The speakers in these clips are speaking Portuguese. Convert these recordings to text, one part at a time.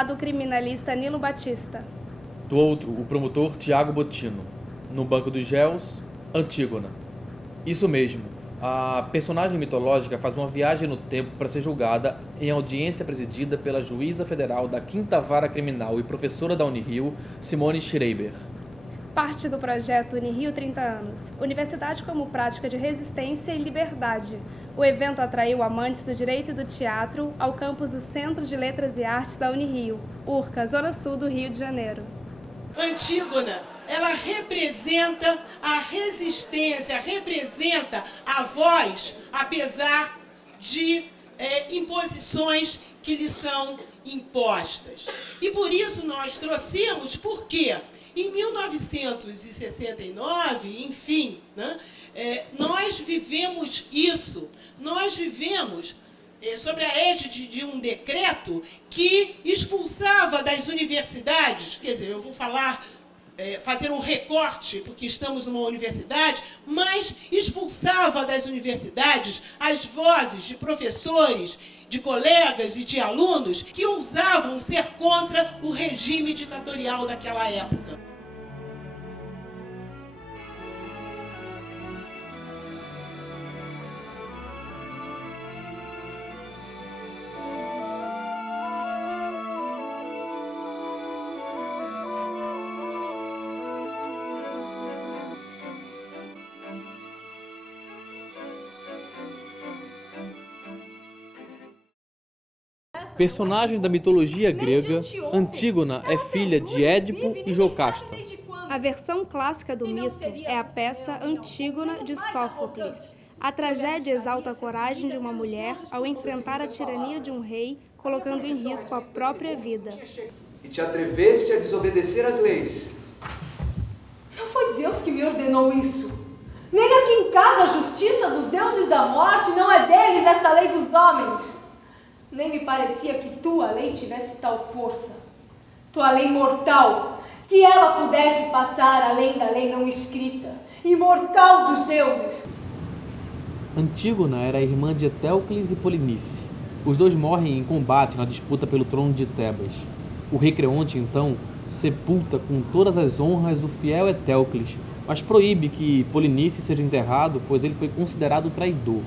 lado, o criminalista Nilo Batista. Do outro, o promotor Tiago Bottino. No banco dos réus, Antígona. Isso mesmo, a personagem mitológica faz uma viagem no tempo para ser julgada em audiência presidida pela juíza federal da 5ª Vara Criminal e professora da Unirio, Simone Schreiber. Parte do projeto Unirio 30 anos, Universidade como prática de resistência e liberdade. O evento atraiu amantes do direito e do teatro ao campus do Centro de Letras e Artes da Unirio, URCA, Zona Sul do Rio de Janeiro. Antígona, ela representa a resistência, representa a voz, apesar de imposições que lhe são impostas. E por isso nós trouxemos, porque em 1969, enfim, né, nós vivemos isso, nós vivemos sobre a égide de um decreto que expulsava das universidades, quer dizer, eu vou fazer um recorte, porque estamos numa universidade, mas expulsava das universidades as vozes de professores, de colegas e de alunos que ousavam ser contra o regime ditatorial daquela época. Personagem da mitologia grega, Antígona é filha de Édipo e Jocasta. A versão clássica do mito é a peça Antígona de Sófocles. A tragédia exalta a coragem de uma mulher ao enfrentar a tirania de um rei, colocando em risco a própria vida. E te atreveste a desobedecer às leis. Não foi Zeus que me ordenou isso. Nem aqui em casa a justiça dos deuses da morte não é deles esta lei dos homens. Nem me parecia que tua lei tivesse tal força, tua lei mortal, que ela pudesse passar além da lei não escrita, imortal dos deuses. Antígona era irmã de Etéocles e Polinice. Os dois morrem em combate na disputa pelo trono de Tebas. O rei Creonte, então, sepulta com todas as honras o fiel Etéocles, mas proíbe que Polinice seja enterrado, pois ele foi considerado traidor.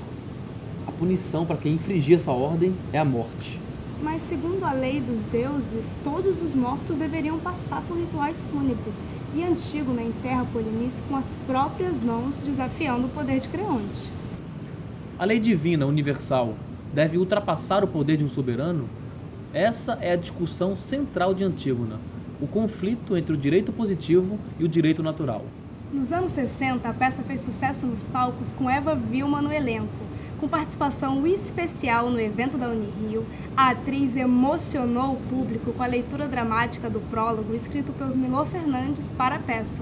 A punição para quem infringir essa ordem é a morte. Mas, segundo a lei dos deuses, todos os mortos deveriam passar por rituais fúnebres, e Antígona enterra Polinice com as próprias mãos, desafiando o poder de Creonte. A lei divina universal deve ultrapassar o poder de um soberano? Essa é a discussão central de Antígona, o conflito entre o direito positivo e o direito natural. Nos anos 60, a peça fez sucesso nos palcos com Eva Vilma no elenco. Com participação especial no evento da Unirio, a atriz emocionou o público com a leitura dramática do prólogo escrito por Milor Fernandes para a peça.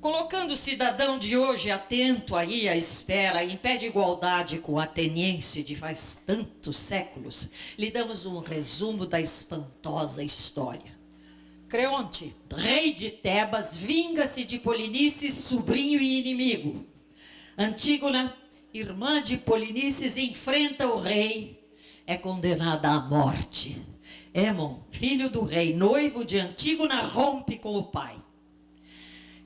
Colocando o cidadão de hoje atento aí à espera, em pé de igualdade com o ateniense de faz tantos séculos, lhe damos um resumo da espantosa história. Creonte, rei de Tebas, vinga-se de Polinice, sobrinho e inimigo. Antígona, irmã de Polinices, enfrenta o rei, é condenada à morte. Hémon, filho do rei, noivo de Antígona, rompe com o pai.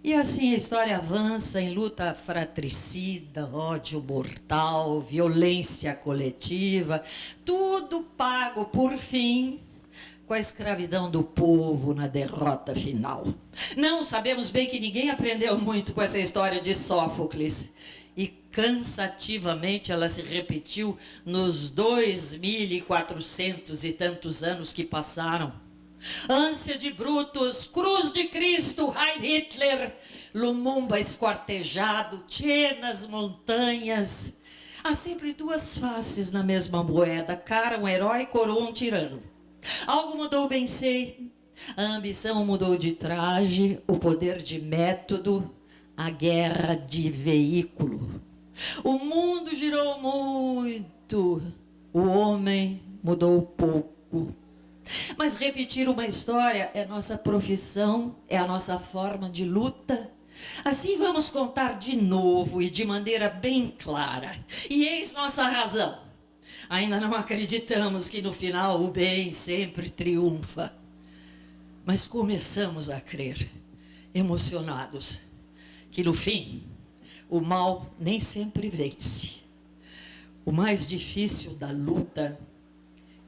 E assim a história avança em luta fratricida, ódio mortal, violência coletiva, tudo pago, por fim, com a escravidão do povo na derrota final. Não, sabemos bem que ninguém aprendeu muito com essa história de Sófocles. E cansativamente ela se repetiu nos 2.400 e tantos anos que passaram. Ânsia de Brutus, cruz de Cristo, Heil Hitler, Lumumba esquartejado, Che nas montanhas. Há sempre duas faces na mesma moeda, cara um herói, coroa um tirano. Algo mudou, bem sei. A ambição mudou de traje, o poder de método, a guerra de veículo. O mundo girou muito, o homem mudou pouco. Mas repetir uma história é nossa profissão, é a nossa forma de luta. Assim vamos contar de novo e de maneira bem clara. E eis nossa razão. Ainda não acreditamos que no final o bem sempre triunfa. Mas começamos a crer, emocionados, que no fim o mal nem sempre vence. O mais difícil da luta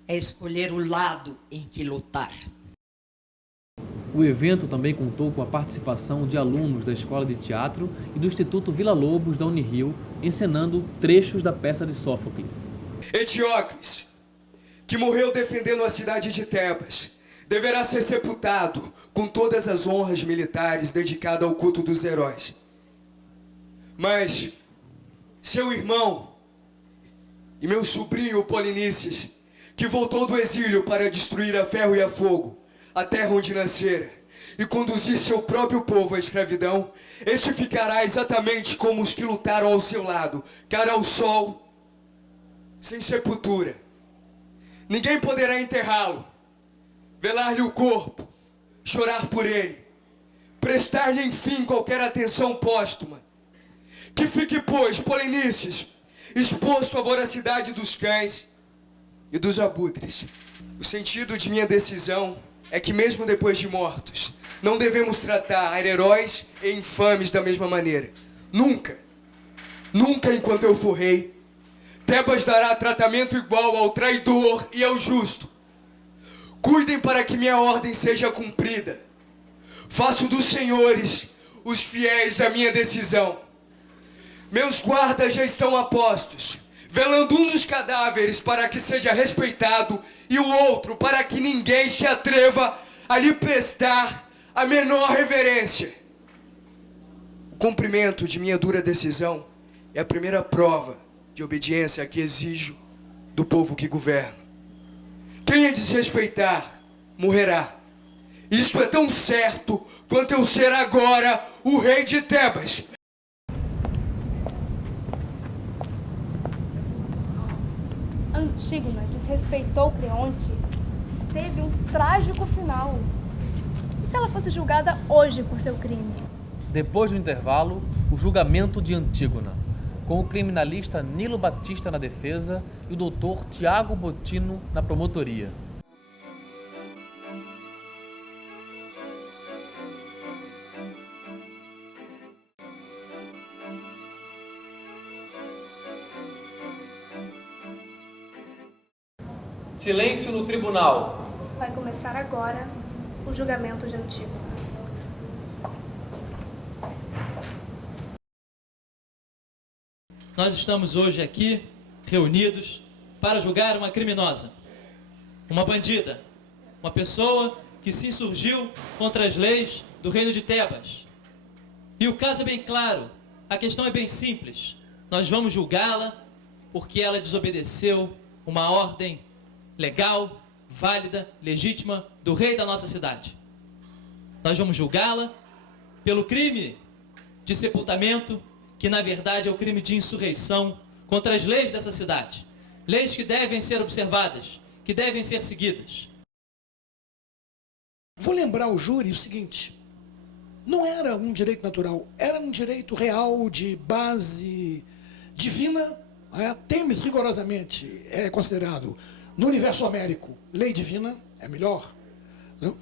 é escolher o lado em que lutar. O evento também contou com a participação de alunos da Escola de Teatro e do Instituto Vila Lobos da Unirio, encenando trechos da peça de Sófocles. Eteócles, que morreu defendendo a cidade de Tebas, deverá ser sepultado com todas as honras militares dedicadas ao culto dos heróis. Mas seu irmão e meu sobrinho Polinices, que voltou do exílio para destruir a ferro e a fogo a terra onde nascera, e conduzir seu próprio povo à escravidão, este ficará exatamente como os que lutaram ao seu lado, cara ao sol, sem sepultura. Ninguém poderá enterrá-lo, velar-lhe o corpo, chorar por ele, prestar-lhe, enfim, qualquer atenção póstuma. Que fique, pois, Polinices, exposto à voracidade dos cães e dos abutres. O sentido de minha decisão é que mesmo depois de mortos, não devemos tratar heróis e infames da mesma maneira. Nunca, nunca enquanto eu for rei, Tebas dará tratamento igual ao traidor e ao justo. Cuidem para que minha ordem seja cumprida. Faço dos senhores os fiéis à minha decisão. Meus guardas já estão a postos, velando um dos cadáveres para que seja respeitado e o outro para que ninguém se atreva a lhe prestar a menor reverência. O cumprimento de minha dura decisão é a primeira prova de obediência que exijo do povo que governo. Quem a desrespeitar, morrerá. Isto é tão certo quanto eu ser agora o rei de Tebas. Antígona desrespeitou Creonte, teve um trágico final. E se ela fosse julgada hoje por seu crime? Depois do intervalo, o julgamento de Antígona, com o criminalista Nilo Batista na defesa e o doutor Tiago Bottino na promotoria. Silêncio no tribunal. Vai começar agora o julgamento de Antígona. Nós estamos hoje aqui, reunidos, para julgar uma criminosa, uma bandida, uma pessoa que se insurgiu contra as leis do reino de Tebas. E o caso é bem claro, a questão é bem simples. Nós vamos julgá-la porque ela desobedeceu uma ordem legal, válida, legítima do rei da nossa cidade. Nós vamos julgá-la pelo crime de sepultamento, que na verdade é o crime de insurreição contra as leis dessa cidade. Leis que devem ser observadas, que devem ser seguidas. Vou lembrar ao júri o seguinte: não era um direito natural, era um direito real de base divina. Temes rigorosamente é considerado no universo homérico lei divina, é melhor, não?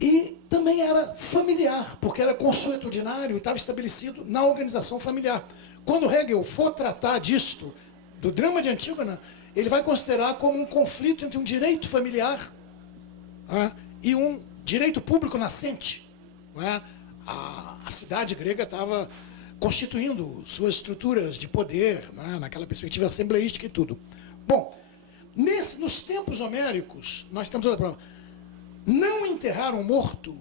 E também era familiar, porque era consuetudinário e estava estabelecido na organização familiar. Quando Hegel for tratar disto, do drama de Antígona, ele vai considerar como um conflito entre um direito familiar e um direito público nascente. A cidade grega estava constituindo suas estruturas de poder, naquela perspectiva assembleística e tudo. Bom, nos tempos homéricos, nós temos outra prova. Não enterrar o morto.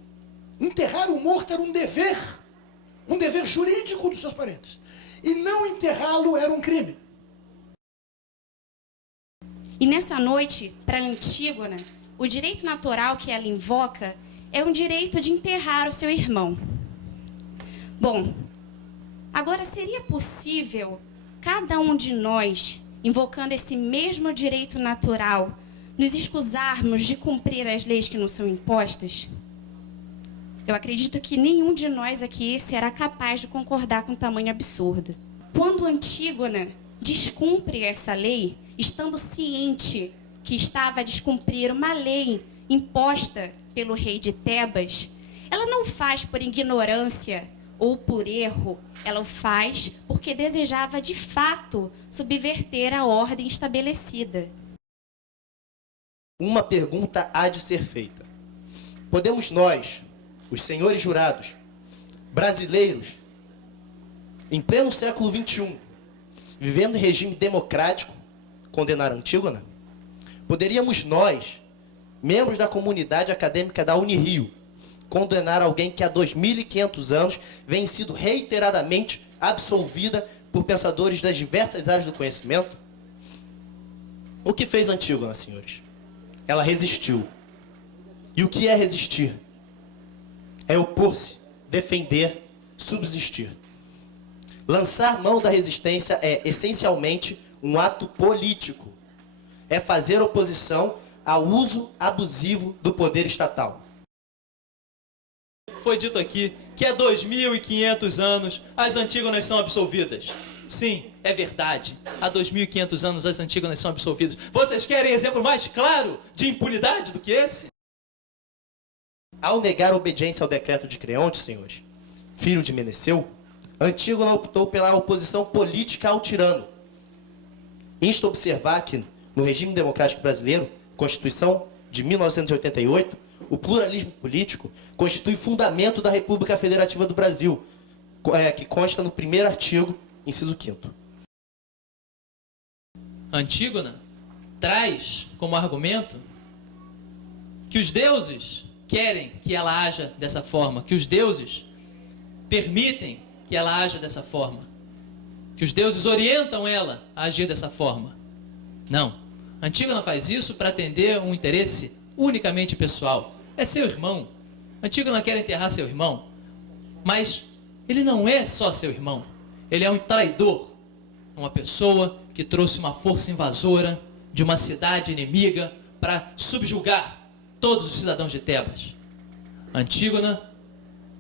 Enterrar o morto era um dever jurídico dos seus parentes. E não enterrá-lo era um crime. E nessa noite, para Antígona, o direito natural que ela invoca é um direito de enterrar o seu irmão. Bom, agora seria possível cada um de nós, invocando esse mesmo direito natural, nos excusarmos de cumprir as leis que nos são impostas? Eu acredito que nenhum de nós aqui será capaz de concordar com tamanho absurdo. Quando Antígona descumpre essa lei, estando ciente que estava a descumprir uma lei imposta pelo rei de Tebas, ela não faz por ignorância ou por erro, ela o faz porque desejava de fato subverter a ordem estabelecida. Uma pergunta há de ser feita. Podemos nós, os senhores jurados, brasileiros, em pleno século XXI, vivendo em regime democrático, condenar Antígona? Poderíamos nós, membros da comunidade acadêmica da Unirio, condenar alguém que há 2.500 anos vem sido reiteradamente absolvida por pensadores das diversas áreas do conhecimento? O que fez Antígona, senhores? Ela resistiu. E o que é resistir? É opor-se, defender, subsistir. Lançar mão da resistência é, essencialmente, um ato político. É fazer oposição ao uso abusivo do poder estatal. Foi dito aqui que há 2.500 anos as Antígonas são absolvidas. Sim, é verdade. Há 2.500 anos as Antígonas são absolvidas. Vocês querem exemplo mais claro de impunidade do que esse? Ao negar obediência ao decreto de Creonte, senhores, filho de Meneceu, Antígona optou pela oposição política ao tirano. Insta observar que, no regime democrático brasileiro, Constituição de 1988, o pluralismo político constitui fundamento da República Federativa do Brasil, que consta no primeiro artigo, inciso 5º. Antígona traz como argumento que os deuses querem que ela haja dessa forma, que os deuses permitem que ela haja dessa forma, que os deuses orientam ela a agir dessa forma. Não. Antígona faz isso para atender um interesse unicamente pessoal. É seu irmão. Antígona quer enterrar seu irmão, mas ele não é só seu irmão. Ele é um traidor, uma pessoa que trouxe uma força invasora de uma cidade inimiga para subjugar todos os cidadãos de Tebas. Antígona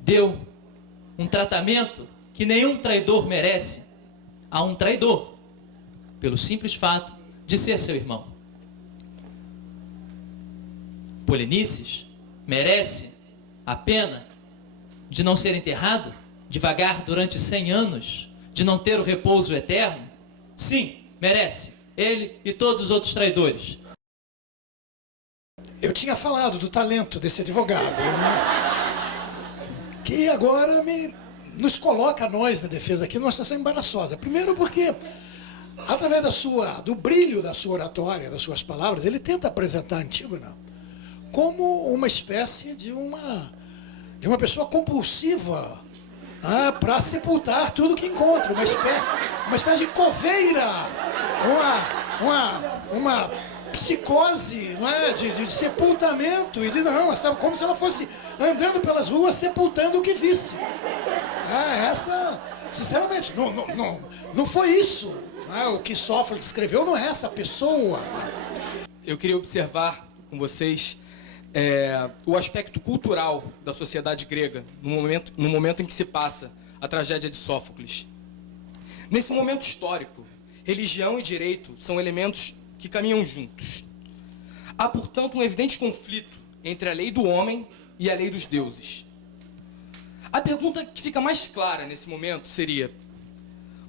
deu um tratamento que nenhum traidor merece a um traidor, pelo simples fato de ser seu irmão. Polinices merece a pena de não ser enterrado, de vagar durante 100 anos, de não ter o repouso eterno? Sim, merece. Ele e todos os outros traidores. Eu tinha falado do talento desse advogado, né? Que agora nos coloca nós, na defesa aqui, numa situação embaraçosa. Primeiro porque, através do brilho da sua oratória, das suas palavras, ele tenta apresentar Antígona como uma espécie de uma pessoa compulsiva, para sepultar tudo que encontra, uma espécie de coveira, uma psicose, não é? de sepultamento, e como se ela fosse andando pelas ruas sepultando o que visse. Sinceramente, não foi isso. O que Sófocles escreveu não é essa pessoa. Eu queria observar com vocês o aspecto cultural da sociedade grega no momento em que se passa a tragédia de Sófocles. Nesse momento histórico, religião e direito são elementos que caminham juntos. Há, portanto, um evidente conflito entre a lei do homem e a lei dos deuses. A pergunta que fica mais clara nesse momento seria: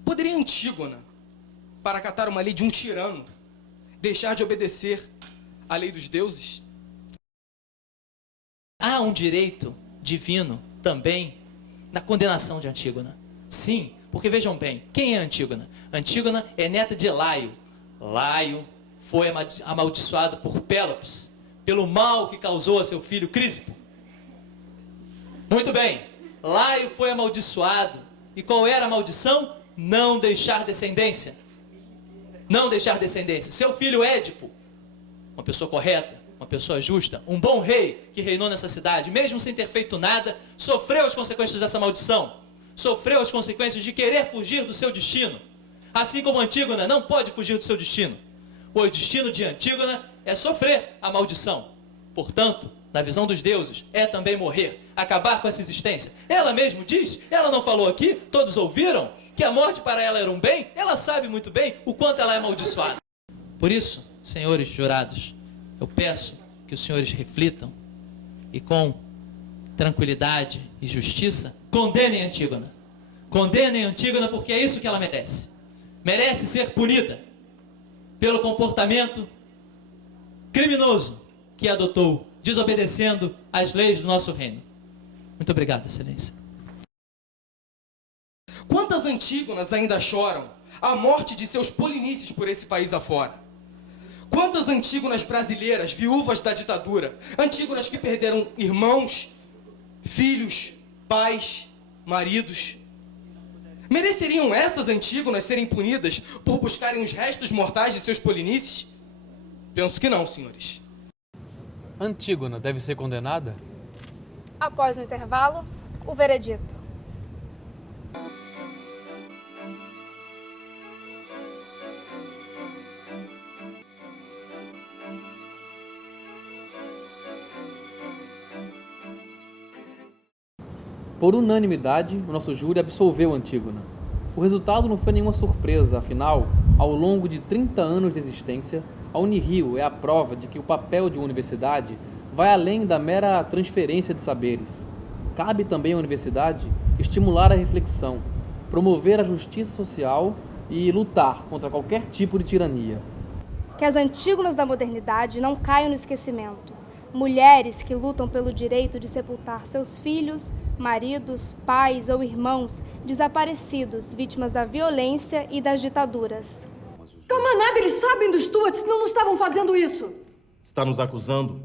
poderia Antígona, para acatar uma lei de um tirano, deixar de obedecer à lei dos deuses? Há um direito divino também na condenação de Antígona. Sim, porque vejam bem, quem é Antígona? Antígona é neta de Laio. Laio foi amaldiçoado por Pélopes pelo mal que causou a seu filho Crisipo. Muito bem, Laio foi amaldiçoado. E qual era a maldição? Não deixar descendência. Não deixar descendência. Seu filho Édipo, uma pessoa correta, uma pessoa justa, um bom rei que reinou nessa cidade, mesmo sem ter feito nada, sofreu as consequências dessa maldição. Sofreu as consequências de querer fugir do seu destino. Assim como Antígona não pode fugir do seu destino. O destino de Antígona é sofrer a maldição. Portanto, na visão dos deuses, é também morrer, acabar com essa existência. Ela mesmo diz, ela não falou aqui, todos ouviram, que a morte para ela era um bem, ela sabe muito bem o quanto ela é amaldiçoada. Por isso, senhores jurados, eu peço que os senhores reflitam e com tranquilidade e justiça condenem Antígona. Condenem Antígona porque é isso que ela merece. Merece ser punida pelo comportamento criminoso que adotou, desobedecendo às leis do nosso reino. Muito obrigado, Excelência. Quantas Antígonas ainda choram a morte de seus polinices por esse país afora? Quantas Antígonas brasileiras, viúvas da ditadura, Antígonas que perderam irmãos, filhos, pais, maridos? Mereceriam essas Antígonas serem punidas por buscarem os restos mortais de seus polinices? Penso que não, senhores. Antígona deve ser condenada? Após o intervalo, o veredito. Por unanimidade, o nosso júri absolveu Antígona. O resultado não foi nenhuma surpresa, afinal, ao longo de 30 anos de existência, a Unirio é a prova de que o papel de uma universidade vai além da mera transferência de saberes. Cabe também à universidade estimular a reflexão, promover a justiça social e lutar contra qualquer tipo de tirania. Que as Antígonas da modernidade não caiam no esquecimento. Mulheres que lutam pelo direito de sepultar seus filhos, maridos, pais ou irmãos desaparecidos, vítimas da violência e das ditaduras. Calma nada, eles sabem do Stuart, senão não estavam fazendo isso. Está nos acusando?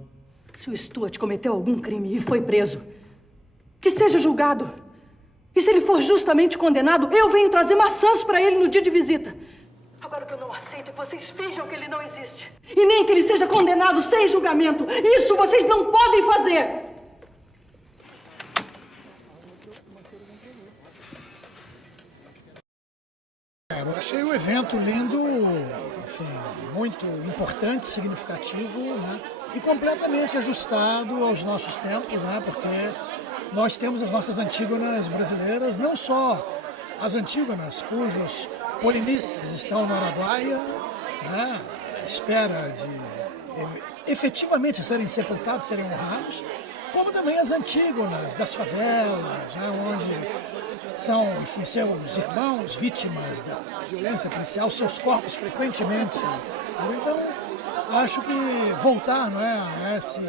Se o Stuart cometeu algum crime e foi preso, que seja julgado. E se ele for justamente condenado, eu venho trazer maçãs para ele no dia de visita. Agora o que eu não aceito é que vocês finjam que ele não existe. E nem que ele seja condenado sem julgamento. Isso vocês não podem fazer. Eu achei o evento lindo, enfim, muito importante, significativo, né? E completamente ajustado aos nossos tempos, né? Porque nós temos as nossas Antígonas brasileiras, não só as Antígonas cujos polinices estão no Araguaia, né? À espera de efetivamente serem sepultados, serem honrados, como também as Antígonas das favelas, né? Onde são, enfim, seus irmãos vítimas da violência policial, seus corpos frequentemente. Então, acho que voltar, não é, a esse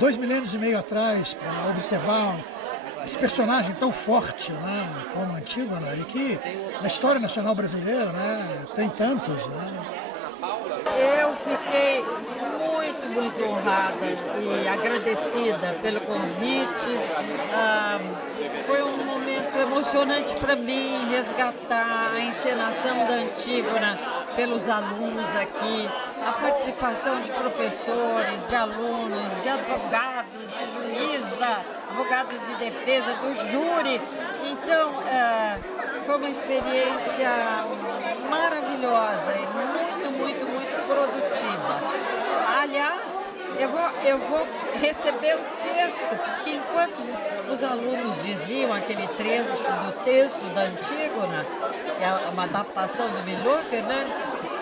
2 milênios e meio atrás para observar esse personagem tão forte, né, como Antígona, e que na história nacional brasileira, né, tem tantos, né? Eu fiquei muito honrada e agradecida pelo convite. Foi um momento emocionante para mim resgatar a encenação da Antígona pelos alunos aqui, a participação de professores, de alunos, de advogados, de juíza, advogados de defesa, do júri. Então, foi uma experiência maravilhosa e muito produtiva. Aliás, eu vou receber o texto, que enquanto os alunos diziam aquele trecho do texto da Antígona, que é uma adaptação do Milor Fernandes,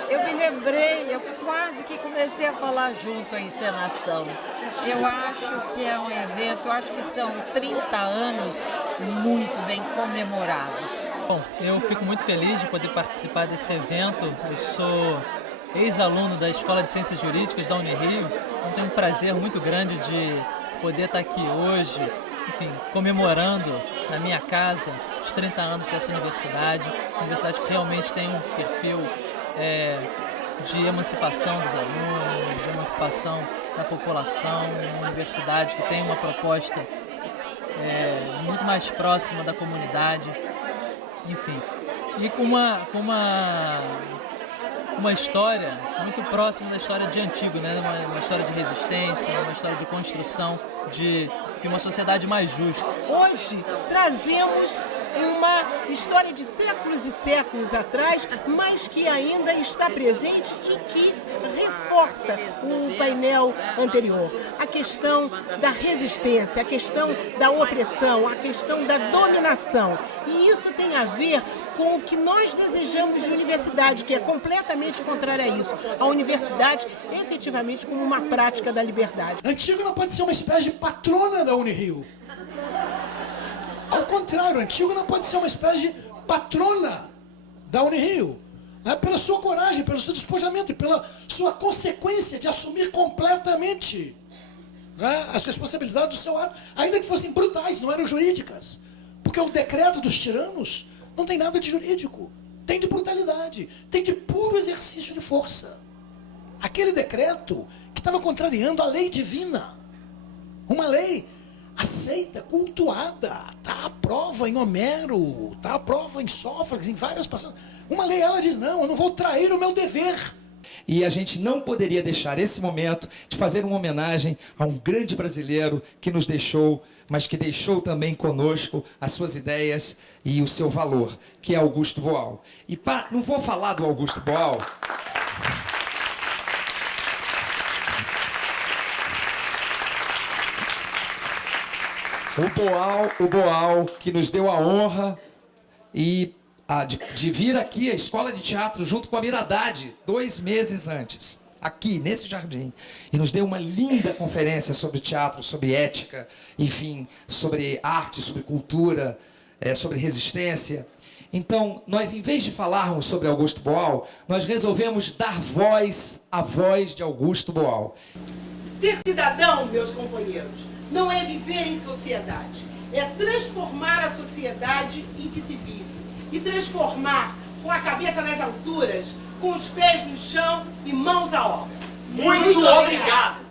eu me lembrei, eu quase que comecei a falar junto à encenação. Eu acho que é um evento, eu acho que são 30 anos muito bem comemorados. Bom, eu fico muito feliz de poder participar desse evento. Eu sou ex-aluno da Escola de Ciências Jurídicas da Unirio, então tenho um prazer muito grande de poder estar aqui hoje, enfim, comemorando na minha casa os 30 anos dessa universidade, uma universidade que realmente tem um perfil de emancipação dos alunos, de emancipação da população, uma universidade que tem uma proposta muito mais próxima da comunidade, enfim, e com uma história muito próxima da história de Antígona, né? Uma história de resistência, uma história de construção de uma sociedade mais justa. Hoje trazemos uma história de séculos e séculos atrás, mas que ainda está presente e que reforça o painel anterior. A questão da resistência, a questão da opressão, a questão da dominação. E isso tem a ver com o que nós desejamos de universidade, que é completamente contrário a isso. A universidade, efetivamente, como uma prática da liberdade. Antígona pode ser uma espécie de patrona da Unirio. Ao contrário, Antígona pode ser uma espécie de patrona da Unirio, né? Pela sua coragem, pelo seu despojamento e pela sua consequência de assumir completamente, né, as responsabilidades do seu ato, ainda que fossem brutais, não eram jurídicas. Porque o decreto dos tiranos não tem nada de jurídico, tem de brutalidade, tem de puro exercício de força. Aquele decreto que estava contrariando a lei divina, uma lei aceita, cultuada, está à prova em Homero, está à prova em Sófocles, em várias passagens. Uma lei, ela diz, não, eu não vou trair o meu dever. E a gente não poderia deixar esse momento de fazer uma homenagem a um grande brasileiro que nos deixou, mas que deixou também conosco as suas ideias e o seu valor, que é Augusto Boal. E não vou falar do Augusto Boal. O Boal que nos deu a honra de vir aqui à Escola de Teatro junto com a Miradade 2 meses antes, aqui nesse jardim, e nos deu uma linda conferência sobre teatro, sobre ética, enfim, sobre arte, sobre cultura, sobre resistência. Então, nós, em vez de falarmos sobre Augusto Boal, nós resolvemos dar voz à voz de Augusto Boal. Ser cidadão, meus companheiros, não é viver em sociedade, é transformar a sociedade em que se vive. E transformar com a cabeça nas alturas, com os pés no chão e mãos à obra. Muito obrigado!